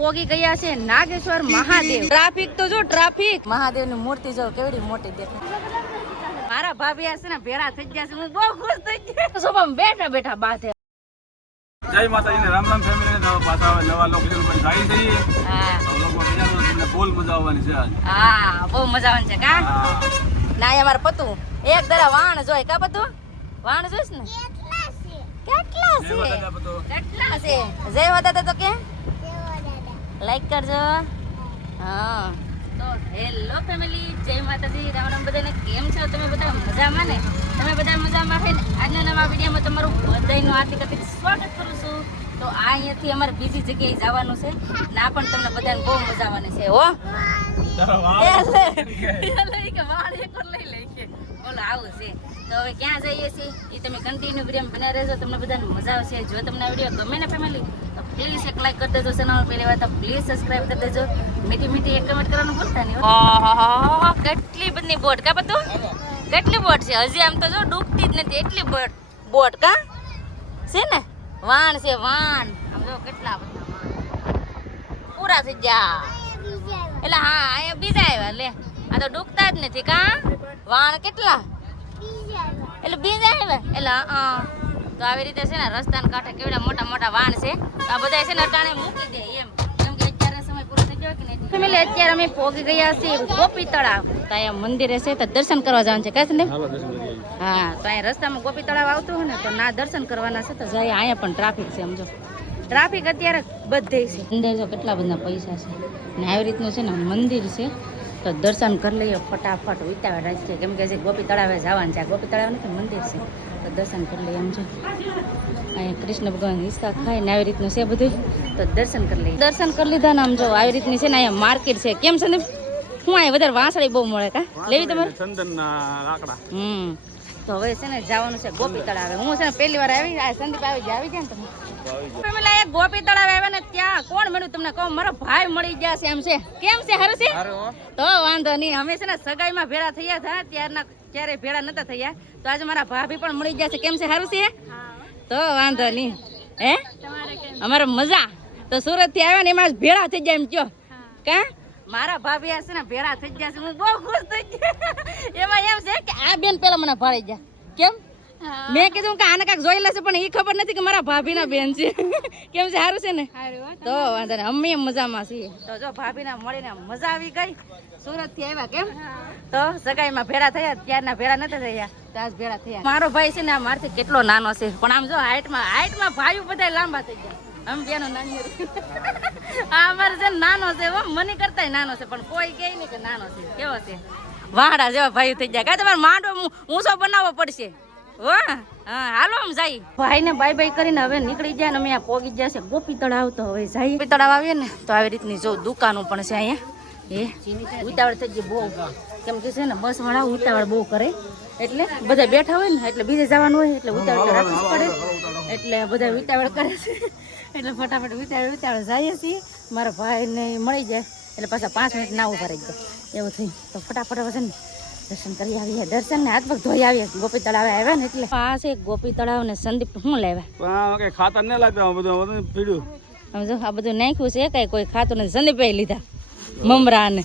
પોગી ગયા છે નાગેશ્વર મહાદેવ। ટ્રાફિક તો જો ટ્રાફિક, મહાદેવ ની મૂર્તિ જો કેવડી મોટી દેખાય। મારા ભાભી આ છે ને ભેળા થઈ ગયા છે, હું બહુ ખુશ થઈ ગઈ। સોફા બેઠા બેઠા બાથે। જય માતાજી ને રામ રામ ફેમિલી ને પાછા નવા લોકેશન પર જાય છીએ। હા લોકો બીજા તમને બોલ મજા આવવાની છે આજ। હા બહુ મજા આવવાની છે કા ના અમાર પતુ એક દરા વાણ જોય કા પતુ વાણ જોઈસ ને કેટલા છે કેટલા છે જય માતા તો કે લાઈક કરજો। હા તો હેલો ફેમિલી, જય માતાજી, રામ રામ બધાને। કેમ છો તમે બધા? મજામાં ને? તમે બધા મજામાં છે ને? આજના નવા વિડીયોમાં તમારું બધાનું હાર્દિક હાર્દિક સ્વાગત કરું છું। તો આ અહીંયાથી અમારે બીજી જગ્યાએ જવાનું છે ના પણ તમને બધાને બહુ મજા આવવાની છે હો। બોલો આવું છે તો હવે ક્યાં જઈએ છીએ એ તમે કન્ટિન્યુ વિડીયો બના રહેજો, તમને બધાને મજા આવશે। જો તમને આ વિડીયો ગમે ને ફેમિલી તો પ્લીઝ એક લાઈક કરી દેજો, ચેનલ પહેલી વાર તો પ્લીઝ સબસ્ક્રાઇબ કરી દેજો, મીઠી મીઠી એક કમેન્ટ કરવાનું ભૂલતા નહીં। ઓહો કેટલી બધી બોટ કા બધું, કેટલી બોટ છે હજી આમ તો જો ડૂબતી જ નથી એટલી બોટ કા છે ને। વાણ છે વાણ, આમ જો કેટલા બધા વાણ પૂરા થઈ ગયા એટલે હા અહીંયા બીજા આવ્યા લે, આ તો ડૂબતા જ નથી કા વાણ કેટલા એટલે બીજા આવ્યા એટલે તો આવી રીતે છે ને રસ્તાને કાંઠે કેવડા મોટા મોટા વાણ છે, આ બધા છે ને અટાણે મૂકી દે એમ, કેમ કે અત્યારે સમય પૂરો થઈ ગયો કે નહીં। ફેમિલી અત્યારે અમે પહોંચી ગયા છીએ ગોપી તળાવ, તો અહીંયા મંદિરે છે તો દર્શન કરવા જવાનું છે કાંઈ ને। હા તો અહીંયા રસ્તામાં ગોપી તળાવ આવતું હોય ને તો ના દર્શન કરવાના છે તો જાય। અહીંયા પણ ટ્રાફિક છે સમજો, ટ્રાફિક અત્યારે બધે છે અંદર જો કેટલા બધા પૈસા છે ને આવી રીતનું છે ને મંદિર છે તો દર્શન કરી લઈએ ફટાફટ ઉતાવળ રાખીએ, કેમ કે જે ગોપી તળાવે જવાનું છે, ગોપી તળાવ નથી મંદિર છે તો દર્શન કરી લઈએ એમ છે। અહીંયા કૃષ્ણ ભગવાન હિસ્સા ખાય ને આવી રીતનું છે બધું તો દર્શન કરી લઈએ। દર્શન કરી લીધા ને આમ જો આવી રીતની છે ને અહીંયા માર્કેટ છે, કેમ છે ને હું અહીંયા વધારે વાંસળી બહુ મળે કા લેવી તમારે ચંદનના લાકડા। તો હવે છે ને જવાનું છે ગોપી તળાવે। હું છે ને પહેલી વાર આવી આ સંદીપ આવી જાય ને તમે પેલા એક ગોપી તળાવ આવ્યા ને ત્યાં કોણ મળ્યું તમને કહું, મારો ભાઈ મળી ગયા છે એમ છે। કેમ છે હારું છે? તો વાંધો નહીં, અમે છે ને સગાઈમાં ભેળા થયા હતા ત્યારે ભેળા નતા થયા તો આજે મારા ભાભી પણ મળી ગયા છે। કેમ છે હારું છે? તો વાંધો નહીં હે અમારે મજા તો સુરત થી આવ્યા ને એમાં ભેળા થઈ જાય એમ કયો કા મારા ભાભી આ છે ને ભેળા થઈ ગયા છે, હું બહુ ખુશ થઈ ગઈ। એમાં એમ છે કે આ બેન પેલા મને ભાળી ગયા કેમ મેં કીધું કે આને કાંઈક જોઈ લેશે પણ એ ખબર નથી કે મારા ભાભીના બેન છે। કેમ છે સારું છે ને? તો વાંધો નહીં અમે મજામાં છીએ। તો જો ભાભીને મળીને મજા આવી ગઈ, સુરત થી આવ્યા કેમ તો સગાઈમાં ભેળા થયા ત્યારના ભેળા નતા થયા તો આજ ભેળા થયા। મારો ભાઈ છે ને આ મારથી કેટલો નાનો છે પણ આમ જો હાઈટમાં ભાઈઓ બધા લાંબા થઈ ગયા, આમ બેનો નાની આ અમારે છે નાનો છે મને કરતા નાનો છે પણ કોઈ કહે નહીં કે નાનો છે। કેવો છે વાહડા જેવા ભાઈ થઈ જાય, કાંઈ તમારે માંડવો ઊંચો બનાવવો પડશે વાહ। હા હાલો આમ જાય ભાઈ ને બાય બાય કરીને હવે નીકળી જાય ને અમે આ પોગી ગયા છે ગોપી તળાવ તો હવે જાય ગોપી તળાવ આવીએ ને તો આવી રીતની જો દુકાનો પણ છે અહીંયા એ ઉતાવળ થઈ ગઈ બહુ, કેમ કે છે ને બસ વાળા ઉતાવળ બહુ કરે એટલે બધા બેઠા હોય ને એટલે બીજે જવાનું હોય એટલે ઉતાવળ તો રાખવી પડે એટલે બધા ઉતાવળ કરે છે એટલે ફટાફટ ઉતાવળ જઈએ છીએ। મારા ભાઈને મળી જાય એટલે પાછા 5 મિનિટ ના ઉભા રહી જાય એવું થઈ તો ફટાફટ હવે છે ને દર્શન કરી આવીએ, દર્શન ને હાથ પગ ધોઈ આવીએ। ગોપી તળાવે આવ્યા ને એટલે આ છે ગોપી તળાવ ને સંદીપ શું લેવા કઈ ખાતર ન લાગતા બધું પીડ્યું સમજો આ બધું નાખ્યું છે કઈ કોઈ ખાતું નથી, સંદીપે લીધા મમરા ને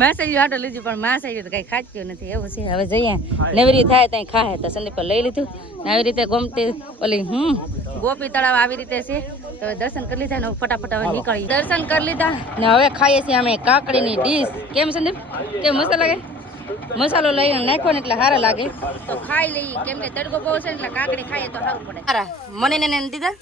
માસાઈ આટો લીધું પણ માસાઈ તો કઈ ખાચ્યું નથી એવું છે। હવે જઈએ નવરી થાય ત્યાં ખાહે તો સંદીપે લઈ લીધું ને આવી રીતે ગમતી ઓલી ગોપી તળાવ આવી રીતે છે તો દર્શન કરી લીધા ને ફટાફટ હવે નીકળી દર્શન કરી લીધા ને હવે ખાઈએ છીએ અમે કાકડીની ડીશ। કેમ સંદીપ કેમ મસ્ત લાગે? મસાલો લઈને નાખ્યો ને એટલે સારા લાગે તો ખાઈ લઈએ, કેમ કે તડકો બહુ છે એટલે કાકડી ખાઈએ તો સારું પડે। સારા મને ને દીધા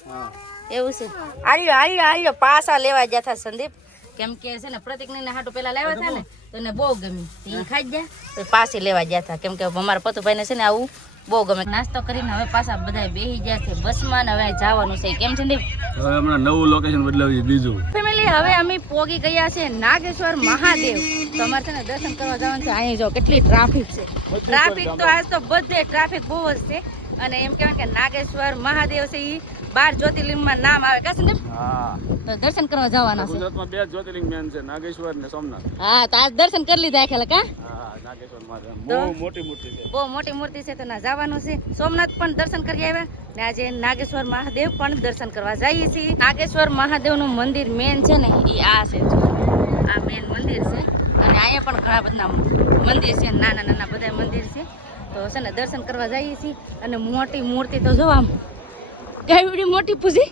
એવું છે। આલ્યો પાસા લેવા ગયા હતા સંદીપ, કેમ કે છે ને પ્રતિકને હાટું પેલા લાવ્યા હતા ને તો એને બહુ ગમી એ ખાઈ ગયા તો પાછી લેવા ગયા હતા, કેમ કે અમારા પતુભાઈને છે ને આવું બહુ ગમે। નાસ્તો કરીને હવે પાછા બધા બેસી ગયા છે બસમાં ને હવે જવાનું છે। કેમ છે હવે હમણાં નવું લોકેશન બદલાવી બીજું ફેમિલી હવે અમે પોગી ગયા છે નાગેશ્વર મહાદેવ તો અમારે છે ને દર્શન કરવા જવાનું છે। અહીંયા જો કેટલી ટ્રાફિક છે, ટ્રાફિક તો આજ તો બધે ટ્રાફિક બહુ જ છે અને એમ કહેવાય કે નાગેશ્વર મહાદેવ છે એ 12 જ્યોતિર્લિંગમાં નામ આવે કા સંદીપ? હા તો દર્શન કરવા જવાના છે. ગુજરાતમાં 2 જ્યોતિર્લિંગ મેન છે, નાગેશ્વર ને સોમનાથ. હા તો આજ દર્શન કરી લીધા ખેલા કા? હા નાગેશ્વર મહાદેવ તો? બહુ મોટી મૂર્તિ છે. બહુ મોટી મૂર્તિ છે તો ના જવાનું છે. સોમનાથ પણ દર્શન કરી આવ્યા ને આજે નાગેશ્વર મહાદેવ પણ દર્શન કરવા જઈએ છીએ. નાગેશ્વર મહાદેવનું મંદિર મેન છે ને એ આ છે, આ મેન મંદિર છે. અને અહીંયા પણ ઘણા બધા મંદિર છે, નાના નાના બધા મંદિર છે. તો છે ને દર્શન કરવા જઈએ છીએ. અને મોટી મૂર્તિ તો જો આમ કેવડી મોટી પૂછી,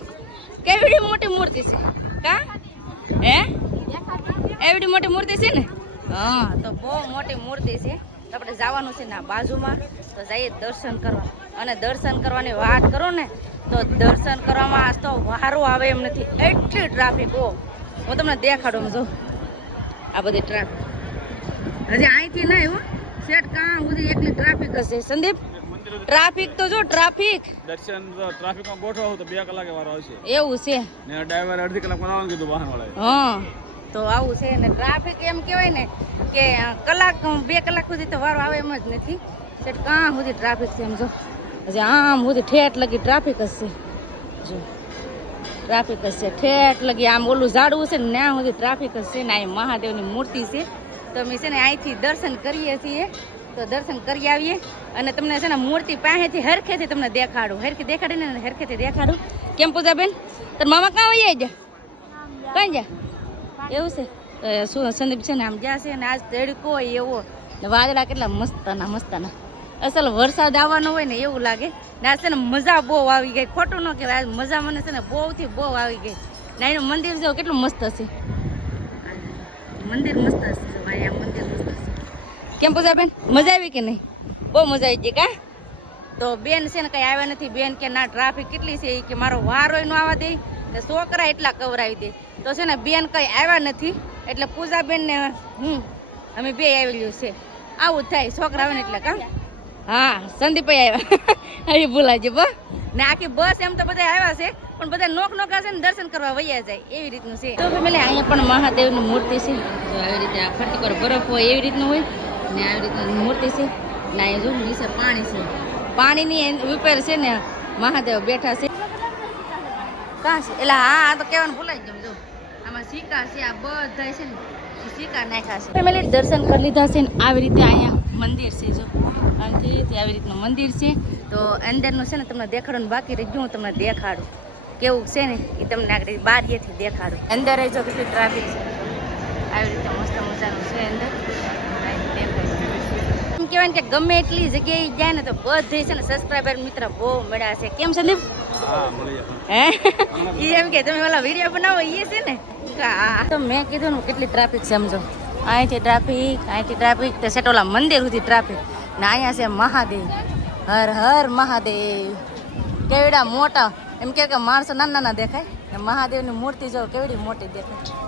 કેવડી મોટી મૂર્તિ છે કા? હે એવડી મોટી મૂર્તિ છે ને? હા તો બહુ મોટી મૂર્તિ છે. તો આપણે જવાનું છે ને આ બાજુમાં, તો જઈએ દર્શન કરવા. અને દર્શન કરવાની વાત કરો ને તો દર્શન કરવામાં આજ તો વારો આવે એમ નથી, એટલી ટ્રાફિક. ઓ હું તમને દેખાડું જો આ બધી ટ્રાફિક હજી અહીંથી ના આવ્યો સેટ કાં સુધી એકલી ટ્રાફિક હશે. સંદીપ ટ્રાફિક તો જો ટ્રાફિક દર્શન ટ્રાફિકમાં ગોઠવો તો 2 કલાકે વારો આવશે એવું છે. ને ડ્રાઈવર અડધી કલાકમાં આવવાનું કીધું વાહન વાળાએ. હા તો આવું છે ને ટ્રાફિક એમ કહેવાય ને કે કલાક 2 કલાક સુધી તો વારો આવે એમ જ નથી. સેટ કાં સુધી ટ્રાફિક છે એમ જો હજી આમ સુધી ઠેઠ લગી ટ્રાફિક હશે. જો ટ્રાફિક હશે ઠેઠ લગી, આમ ઓલું ઝાડવું છે ને ત્યાં સુધી ટ્રાફિક હશે. ને અહીં મહાદેવની મૂર્તિ છે તો અમે છે ને અહીંથી દર્શન કરીએ છીએ. તો દર્શન કરી આવીએ અને તમને છે ને મૂર્તિ પાસેથી હરખેથી તમને દેખાડું, હરખી દેખાડીને હરખેથી દેખાડું. કેમ પૂજાબેન તાર મામા કાં વહી જા? કઈ જા? એવું છે શું સંદીપ છે ને આમ જ્યાં છે ને આજ તડકો એવો ને વાદળા કેટલા મસ્તાના મસ્તાના, અસલ વરસાદ આવવાનો હોય ને એવું લાગે. ને આજ છે ને મજા બહુ આવી ગઈ, ખોટું ન કહેવાય, આજ મજા મને છે ને બહુથી બહુ આવી ગઈ. ને એનું મંદિર જો કેટલું મસ્ત હશે, મંદિર મસ્ત હશે જો ભાઈ, આ મંદિર મસ્ત હશે. કેમ પૂજાબેન મજા આવી કે નહીં? બહુ મજા આવી ગઈ કા? તો બેન છે ને કઈ આવ્યા નથી. બેન કે ના ટ્રાફિક કેટલી છે કે મારો વારોય ન આવવા દે ને છોકરા એટલા કવરાવી દે. તો છે ને બેન કઈ આવ્યા નથી એટલે પૂજાબેન ને અમે બે આવેલું છે. આવું જ થાય, છોકરા આવે ને એટલે કા? હા સંદીપભાઈ આવ્યા એ ભૂલાજી બસ. ને આખી બસ એમ તો બધા આવ્યા છે પણ બધા નોક નોકા છે ને દર્શન કરવા વૈયા જાય એવી રીતનું છે. તો ફેમિલી અહીંયા પણ મહાદેવની મૂર્તિ છે જો આવી રીતે આ ફરતી પર બરફ હોય એવી રીતનું હોય ને આવી રીતની મૂર્તિ છે. ને અહીંયા જો નીચે પાણી છે, પાણીની ઉપર છે ને મહાદેવ બેઠા છે. કાં છે એટલે હા આ તો કહેવાનું ભૂલાઈ ગયું. જો આમાં સિક્કા છે, આ બધા છે ને સિક્કા નાખ્યા છે. ફેમિલી દર્શન કરી લીધા છે ને આવી રીતે અહીંયા મંદિર છે જો અહીંથી આવી રીતનું મંદિર છે. તો અંદરનું છે ને તમને દેખાડવાનું બાકી રહી ગયું, હું તમને દેખાડું કેવું છે ને એ તમને આગળ બારીએથી દેખાડું. અંદર જો કેટલી ટ્રાફિક છે, આવી રીતે મસ્ત મજાનું છે અંદર. એમ કહેવાય ને કે ગમે એટલી જગ્યાએ જાય ને તો બધે છે ને સબસ્ક્રાઈબર મિત્ર બહુ મળ્યા છે. કેમ સંદીપ? હા મળી જાય. હે એમ કે તમે ઓલા વિડીયો બનાવો એ છે ને? હા તો મેં કીધું ને કેટલી ટ્રાફિક સમજો, અહીંથી ટ્રાફિક તો સેટોલા મંદિર સુધી ટ્રાફિક. ને અહીંયા છે મહાદેવ, હર હર મહાદેવ. કેવડા મોટા, એમ કે માણસો નાના નાના દેખાય ને મહાદેવની મૂર્તિ જો કેવડી મોટી દેખાય.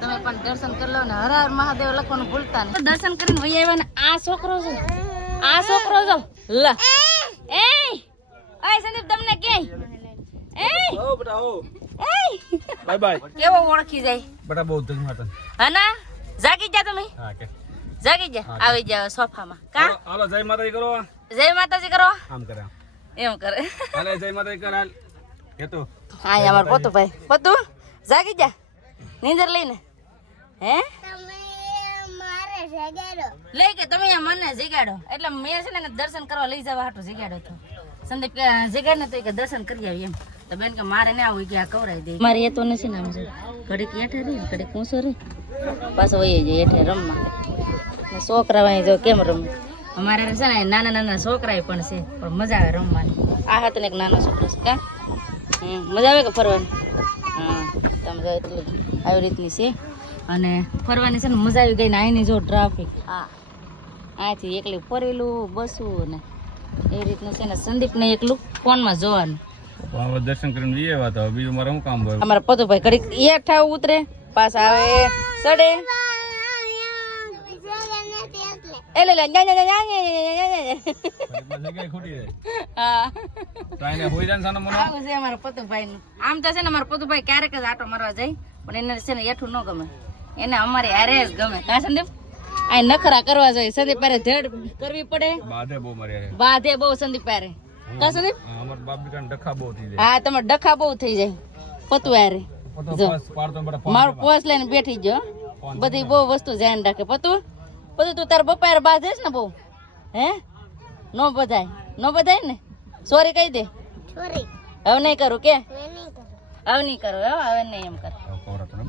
તમે પણ દર્શન કરી લો ને હર હર મહાદેવ લખવાનું ભૂલતા નહીં. દર્શન કરીને વહી આવ્યા ને આ છોકરો છે, આ છોકરો જો લ એ ઓય સંદીપ તમને કે એ ઓ બેટા ઓ એ બાય બાય. કેવો ઓળખી જાય બેટા બહુ ધન્યવાદ. હના જાગી જા તમે, હા કે જાગી જા, આવી જાવ સોફામાં કા? હાલો જય માતાજી કરો. જય માતાજી કરો આમ કરે એમ કરે. હાલે જય માતાજી કર હાલ. કેતો હા અમાર પોતું ભાઈ, પોતું જાગી જા નીંદર લઈને. હે લઈ કે તમે મને જગાડો એટલે મેં છે ને દર્શન કરવા લઈ જવા હાટું જગાડો તો સંદીપ કે જગાડ ને તો કે દર્શન કરી આવી એમ. તો બેન કે મારે ના આવું કે આ કવરાઈ દે. મારે એ તો નથી ને આમ છે ઘડીક એઠે રહી ઘડીક ઊંસો રહી પાછો વહી જાય એઠે રમવા. છોકરા વાય જો કેમ રમે અમારે છે ને નાના નાના છોકરા પણ છે પણ મજા આવે રમવાની. આ હાથ ને એક નાનો છોકરો છે કા? મજા આવે કે ફરવાની? હા તમે જો એટલું આવી રીતની છે અને ફરવાની છે ને મજા આવી ગઈ. ને અહીંની જો ટ્રાફિક હા અહીંથી એકલી ફરેલું બસું ને એવી રીતનું છે ને. સંદીપને એકલું ફોનમાં જોવાનું. દર્શન કરીને જઈએ વાત હવે બીજું મારે શું કામ હોય. અમારા પતુભાઈ ઘડીક એક ઠાવ ઉતરે પાછા આવે સડે એટલે આવું છે અમારા પતુભાઈ નું. આમ તો છે ને અમારા પતુભાઈ ક્યારેક જ આટો મારવા જાય પણ એને છે ને એઠું ન ગમે, એને અમારે હારે જ ગમે. કા સંદીપ? આ નખરા કરવા જોઈએ સંદીપ પારે ધડ કરવી પડે બાધે બહુ મર્યા બાધે બહુ સંદીપ પારે કા સંદીપ અમાર બાપ દીકરાને ડખા બહુ થઈ જાય હા તમારે ડખા બહુ થઈ જાય પતું આરે જો મારું પોસ લઈને બેઠી જો બધી બહુ વસ્તુ ધ્યાન રાખે પતું તું તાર બપાર બાંધેસ ને બહુ હે નો બધાય ને સોરી કહી દે હવે નહીં કરું કે હવે નહીં કરું હવે નહીં એમ કર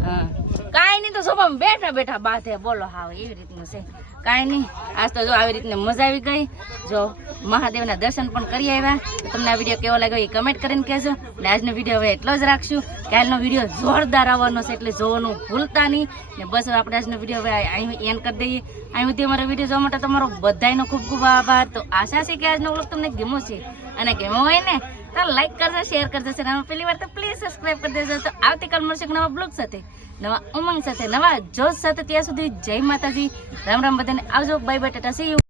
હા કાંઈ નહીં તો સોફામાં બેઠા બાંધે બોલો હા એવી રીતનું છે કાંઈ નહીં આજ તો જો આવી રીતને મજા આવી ગઈ જો મહાદેવના દર્શન પણ કરી આવ્યા તો તમને આ વિડીયો કેવો લાગ્યો એ કમેન્ટ કરીને કહેજો અને આજનો વિડીયો હવે એટલો જ રાખશું કાલનો વિડીયો જોરદાર આવવાનો છે એટલે જોવાનું ભૂલતા નહીં ને બસ હવે આપણે આજનો વિડીયો હવે અહીં એન્ડ કરી દઈએ અહીં સુધી અમારો વિડીયો જોવા માટે તમારો બધાનો ખૂબ ખૂબ આભાર તો આશા છે કે આજનો વ્લોગ તમને ગમ્યો છે અને ગમ્યો હોય ને તો લાઈક કરજો શેર કરજો અને પહેલી વાર તો પ્લીઝ સબસ્ક્રાઈબ કરી દેજો તો આવતીકાલ મળશે એક નવા બ્લોગ સાથે નવા ઉમંગ સાથે નવા જોશ સાથે ત્યાં સુધી જય માતાજી રામ રામ બધાને આવજો bye bye Tata C you